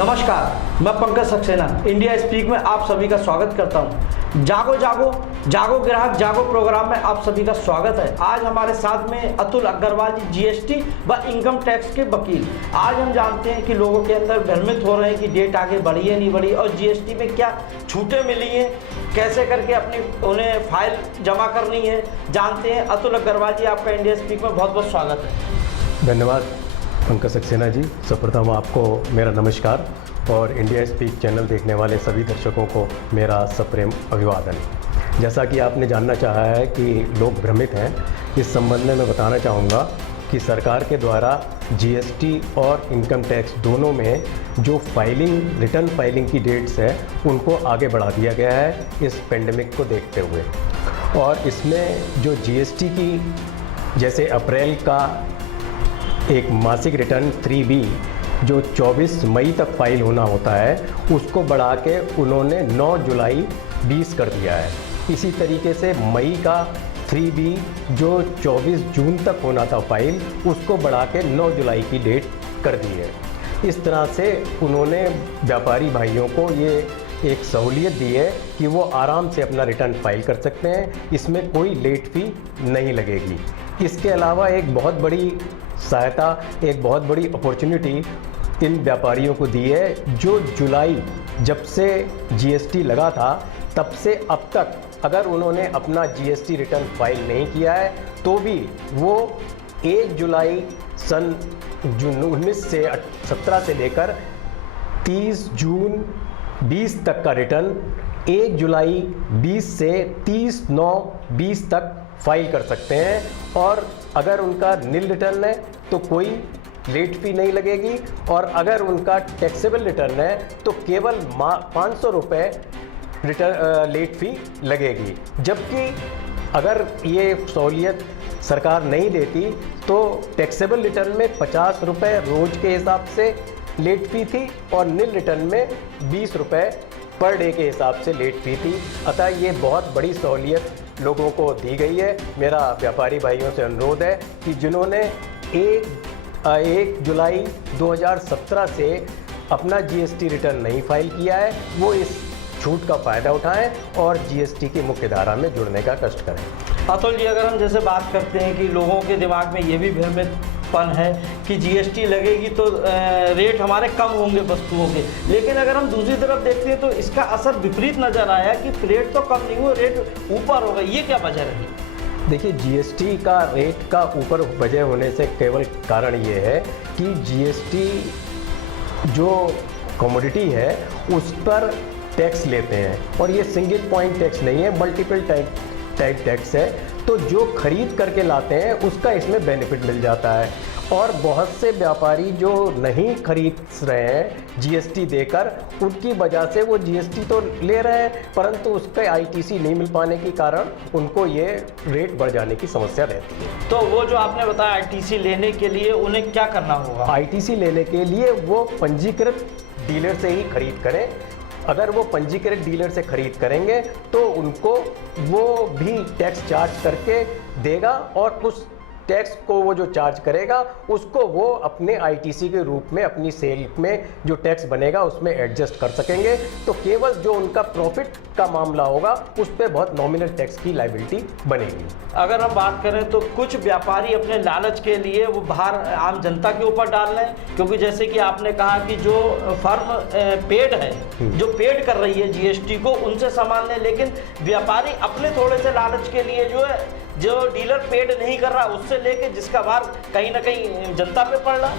नमस्कार, मैं Pankaj Saxena India speak में आप सभी का स्वागत करता हूं। जागो जागो जागो ग्राहक जागो प्रोग्राम में आप सभी का स्वागत है। आज हमारे साथ में अतुल अग्रवाल जी, जीएसटी व इनकम टैक्स के वकील। आज हम जानते हैं कि लोगों के अंदर भ्रमित हो रहे हैं कि डेट आगे बढ़ी है नहीं बढ़ी और जीएसटी में क्या छूटें मिली हैं, कैसे करके अपनी उन्हें फाइल जमा करनी है, जानते हैं। अतुल अग्रवाल जी, आपका इंडिया स्पीक में बहुत बहुत स्वागत है। धन्यवाद पंकज सक्सेना जी। सर्वप्रथम आपको मेरा नमस्कार और इंडिया स्पीक चैनल देखने वाले सभी दर्शकों को मेरा सप्रेम अभिवादन। जैसा कि आपने जानना चाहा है कि लोग भ्रमित हैं, इस संबंध में मैं बताना चाहूँगा कि सरकार के द्वारा जीएसटी और इनकम टैक्स दोनों में जो रिटर्न फाइलिंग की डेट्स है उनको आगे बढ़ा दिया गया है इस पेंडेमिक को देखते हुए। और इसमें जो जीएसटी की जैसे अप्रैल का एक मासिक रिटर्न 3B जो 24 मई तक फाइल होना होता है उसको बढ़ा के उन्होंने 9 जुलाई 20 कर दिया है। इसी तरीके से मई का 3B जो 24 जून तक होना था फाइल उसको बढ़ा के 9 जुलाई की डेट कर दी है। इस तरह से उन्होंने व्यापारी भाइयों को ये एक सहूलियत दी है कि वो आराम से अपना रिटर्न फाइल कर सकते हैं, इसमें कोई लेट फी नहीं लगेगी। इसके अलावा एक बहुत बड़ी सहायता, एक बहुत बड़ी अपॉर्चुनिटी इन व्यापारियों को दी है जो जुलाई जब से जीएसटी लगा था तब से अब तक अगर उन्होंने अपना जीएसटी रिटर्न फाइल नहीं किया है तो भी वो 1 जुलाई सन 1917 से लेकर 30 जून 20 तक का रिटर्न 1 जुलाई 20 से 30/9/20 तक फाइल कर सकते हैं। और अगर उनका नील रिटर्न है तो कोई लेट फी नहीं लगेगी, और अगर उनका टैक्सेबल रिटर्न है तो केवल 500 रुपये लेट फी लगेगी। जबकि अगर ये सहूलियत सरकार नहीं देती तो टैक्सेबल रिटर्न में 50 रुपये रोज के हिसाब से लेट फी थी और नील रिटर्न में 20 रुपये पर डे के हिसाब से लेट फी थी। अतः ये बहुत बड़ी सहूलियत लोगों को दी गई है। मेरा व्यापारी भाइयों से अनुरोध है कि जिन्होंने 1 जुलाई 2017 से अपना जीएसटी रिटर्न नहीं फाइल किया है वो इस छूट का फ़ायदा उठाएं और जीएसटी की मुख्य धारा में जुड़ने का कष्ट करें। अतुल जी, अगर हम जैसे बात करते हैं कि लोगों के दिमाग में ये भी भ्रमितपन है कि जीएसटी लगेगी तो रेट हमारे कम होंगे वस्तुओं के, लेकिन अगर हम दूसरी तरफ देखते हैं तो इसका असर विपरीत नज़र आया कि रेट तो कम नहीं हुआ, रेट ऊपर हो गई। ये क्या वजह रही? देखिए, जीएसटी का रेट का ऊपर वजह होने से केवल कारण ये है कि जीएसटी जो कमोडिटी है उस पर टैक्स लेते हैं और ये सिंगल पॉइंट टैक्स नहीं है, मल्टीपल टाइप टैक्स है। तो जो खरीद करके लाते हैं उसका इसमें बेनिफिट मिल जाता है। और बहुत से व्यापारी जो नहीं खरीद रहे हैं जीएसटी देकर, उनकी वजह से वो जीएसटी तो ले रहे हैं परंतु उसका आईटीसी नहीं मिल पाने के कारण उनको ये रेट बढ़ जाने की समस्या रहती है। तो वो जो आपने बताया आईटीसी लेने के लिए उन्हें क्या करना होगा? आईटीसी लेने के लिए वो पंजीकृत डीलर से ही खरीद करें। अगर वो पंजीकृत डीलर से खरीद करेंगे तो उनको वो भी टैक्स चार्ज करके देगा और उस टैक्स को वो जो चार्ज करेगा उसको वो अपने आईटीसी के रूप में अपनी सेल में जो टैक्स बनेगा उसमें एडजस्ट कर सकेंगे। तो केवल जो उनका प्रॉफिट का मामला होगा उस पर बहुत नॉमिनल टैक्स की लायबिलिटी बनेगी। अगर हम बात करें तो कुछ व्यापारी अपने लालच के लिए वो बाहर आम जनता के ऊपर डाल रहे हैं, क्योंकि जैसे कि आपने कहा कि जो फर्म पेड है, जो पेड कर रही है जीएसटी को, उनसे सामान लें, लेकिन व्यापारी अपने थोड़े से लालच के लिए जो डीलर पेड नहीं कर रहा उससे लेके जिसका भार कहीं ना कहीं जनता पे पड़ रहा।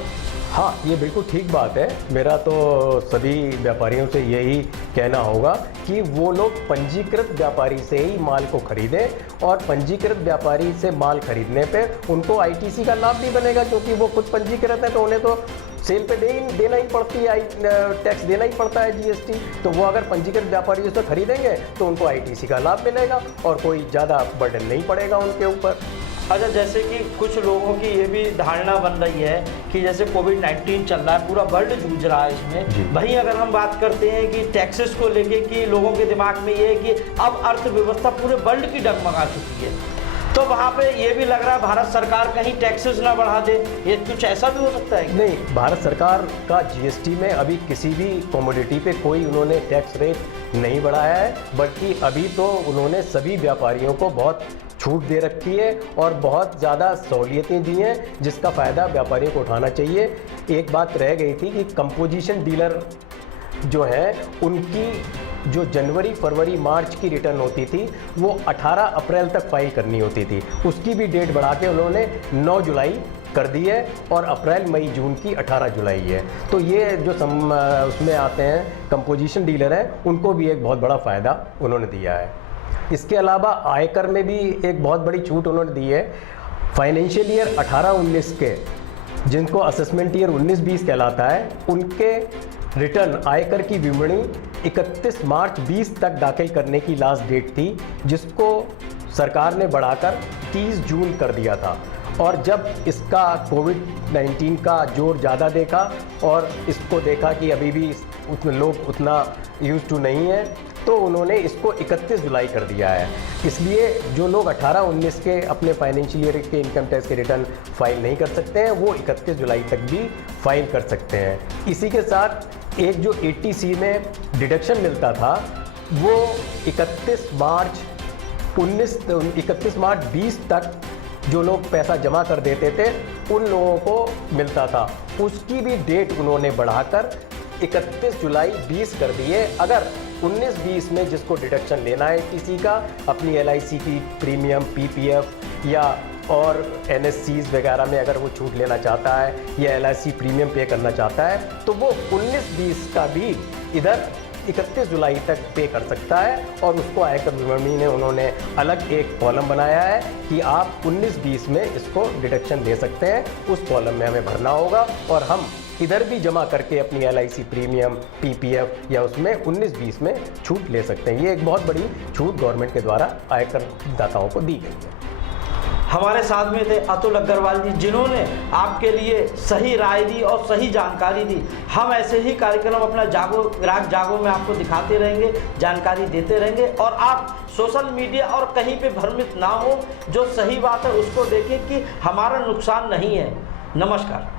हाँ, ये बिल्कुल ठीक बात है। मेरा तो सभी व्यापारियों से यही कहना होगा कि वो लोग पंजीकृत व्यापारी से ही माल को खरीदें और पंजीकृत व्यापारी से माल खरीदने पे उनको आईटीसी का लाभ भी बनेगा, क्योंकि वो खुद पंजीकृत है तो उन्हें तो सेल पे देना ही पड़ती है, टैक्स देना ही पड़ता है जीएसटी। तो वो अगर पंजीकृत व्यापारियों से खरीदेंगे तो उनको आईटीसी का लाभ मिलेगा और कोई ज़्यादा बर्डन नहीं पड़ेगा उनके ऊपर। अच्छा, जैसे कि कुछ लोगों की ये भी धारणा बन रही है कि जैसे कोविड-19 चल रहा है, पूरा वर्ल्ड जूझ रहा है इसमें। वहीं अगर हम बात करते हैं कि टैक्सेस को लेके कि लोगों के दिमाग में ये है कि अब अर्थव्यवस्था पूरे वर्ल्ड की डगमगा चुकी है। तो वहाँ पे ये भी लग रहा है भारत सरकार कहीं टैक्सेस ना बढ़ा दे, ये कुछ ऐसा भी हो सकता है? नहीं, भारत सरकार का जीएसटी में अभी किसी भी कमोडिटी पे कोई उन्होंने टैक्स रेट नहीं बढ़ाया है, बल्कि अभी तो उन्होंने सभी व्यापारियों को बहुत छूट दे रखी है और बहुत ज़्यादा सहूलियतें दी हैं, जिसका फ़ायदा व्यापारियों को उठाना चाहिए। एक बात रह गई थी कि कंपोजिशन डीलर जो है उनकी जो जनवरी, फरवरी, मार्च की रिटर्न होती थी वो 18 अप्रैल तक फाइल करनी होती थी, उसकी भी डेट बढ़ा के उन्होंने 9 जुलाई कर दी है और अप्रैल, मई, जून की 18 जुलाई है। तो ये जो उसमें आते हैं कंपोजिशन डीलर हैं, उनको भी एक बहुत बड़ा फ़ायदा उन्होंने दिया है। इसके अलावा आयकर में भी एक बहुत बड़ी छूट उन्होंने दी है। फाइनेंशियल ईयर 18-19 के, जिनको असेसमेंट ईयर 19-20 कहलाता है, उनके रिटर्न आयकर की विवरणी 31 मार्च 20 तक दाखिल करने की लास्ट डेट थी, जिसको सरकार ने बढ़ाकर 30 जून कर दिया था। और जब इसका कोविड-19 का जोर ज़्यादा देखा और इसको देखा कि अभी भी लोग उतना यूज़ टू नहीं है, तो उन्होंने इसको 31 जुलाई कर दिया है। इसलिए जो लोग 18-19 के अपने फाइनेंशियल ईयर के इनकम टैक्स के रिटर्न फाइल नहीं कर सकते हैं, वो 31 जुलाई तक भी फाइल कर सकते हैं। इसी के साथ एक जो 80C में डिडक्शन मिलता था, वो 31 मार्च 20 तक जो लोग पैसा जमा कर देते थे उन लोगों को मिलता था, उसकी भी डेट उन्होंने बढ़ाकर 31 जुलाई 20 कर दी है। अगर 19-20 में जिसको डिडक्शन लेना है किसी का, अपनी LIC की प्रीमियम, PPF या और NSCs वगैरह में अगर वो छूट लेना चाहता है या LIC प्रीमियम पे करना चाहता है, तो वो 19-20 का भी इधर 31 जुलाई तक पे कर सकता है। और उसको आयकर विवरणी ने उन्होंने अलग एक कॉलम बनाया है कि आप 19-20 में इसको डिडक्शन दे सकते हैं। उस कॉलम में हमें भरना होगा और हम इधर भी जमा करके अपनी LIC प्रीमियम, PPF या उसमें 19-20 में छूट ले सकते हैं। ये एक बहुत बड़ी छूट गवर्नमेंट के द्वारा आयकर दाताओं को दी गई है। हमारे साथ में थे अतुल अग्रवाल जी, जिन्होंने आपके लिए सही राय दी और सही जानकारी दी। हम ऐसे ही कार्यक्रम अपना जागो ग्राहक जागो में आपको दिखाते रहेंगे, जानकारी देते रहेंगे और आप सोशल मीडिया और कहीं पे भ्रमित ना हो। जो सही बात है उसको देखें कि हमारा नुकसान नहीं है। नमस्कार।